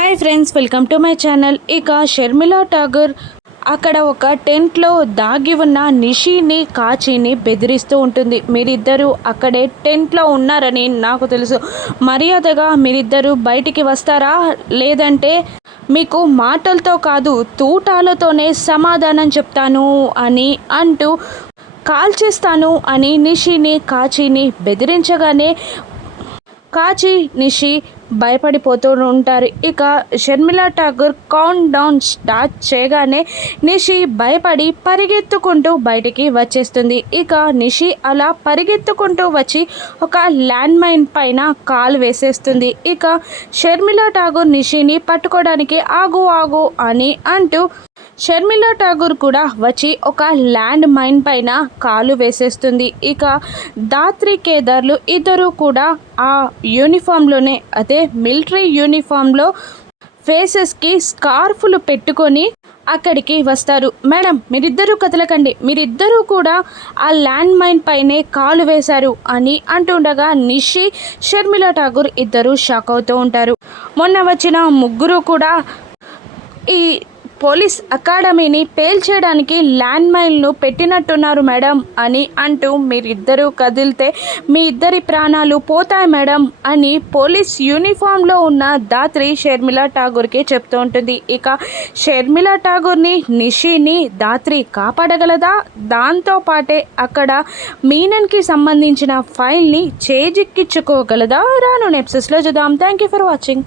Hi friends welcome to my channel. ఇక షర్మిలా ఠాగూర్ అక్కడ ఒక టెంట్లో దాగి ఉన్న నిషిని కాచిని బెదిరిస్తూ ఉంటుంది. మీరిద్దరూ అక్కడే టెంట్లో ఉన్నారని నాకు తెలుసు. మర్యాదగా మీరిద్దరూ బయటికి వస్తారా? లేదంటే మీకు మాటలతో కాదు తూటాలతోనే సమాధానం చెప్తాను అని అంటూ కాల్ చేస్తాను అని నిషిని కాచిని బెదిరించగానే కాచి నిషి భయపడిపోతూ ఉంటారు. ఇక Sharmila Tagore count down start చేయగానే నిషి భయపడి పరిగెత్తుకుంటూ బయటికి వచ్చేస్తుంది. ఇక నిషి అలా పరిగెత్తుకుంటూ వచ్చి ఒక ల్యాండ్ మైన్ పైన కాలు వేసేస్తుంది. ఇక షర్మిలా ఠాగూర్ నిషిని పట్టుకోవడానికి ఆగు ఆగు అని అంటూ షర్మిలా ఠాగూర్ కూడా వచ్చి ఒక ల్యాండ్ మైన్ పైన కాలు వేసేస్తుంది. ఇక దాత్రి కేదార్లు ఇద్దరు కూడా ఆ యూనిఫామ్లోనే అదే మిలిటరీ యూనిఫామ్లో ఫేసెస్కి స్కార్ఫులు పెట్టుకొని అక్కడికి వస్తారు. మేడం మీరిద్దరూ కదలకండి. మీరిద్దరూ కూడా ఆ ల్యాండ్ మైన్ పైనే కాలు వేశారు అని అంటుండగా నిషి షర్మిలా ఠాగూర్ ఇద్దరు షాక్ అవుతూ ఉంటారు. మొన్న వచ్చిన ముగ్గురు కూడా ఈ పోలీస్ అకాడమీని పేల్చేయడానికి ల్యాండ్ మైన్లు పెట్టినట్టున్నారు మేడం అని అంటూ మీరిద్దరూ కదిలితే మీ ఇద్దరి ప్రాణాలు పోతాయి మేడం అని పోలీస్ యూనిఫామ్లో ఉన్న దాత్రి షర్మిలా ఠాగూర్కి చెప్తూ ఉంటుంది. ఇక షర్మిలా ఠాగూర్ని నిషిని దాత్రి కాపాడగలదా? దాంతో పాటే అక్కడ మీనన్కి సంబంధించిన ఫైల్ని చేజిక్కించుకోగలదా రాను నెప్సెస్లో చూద్దాం. Thank you for watching.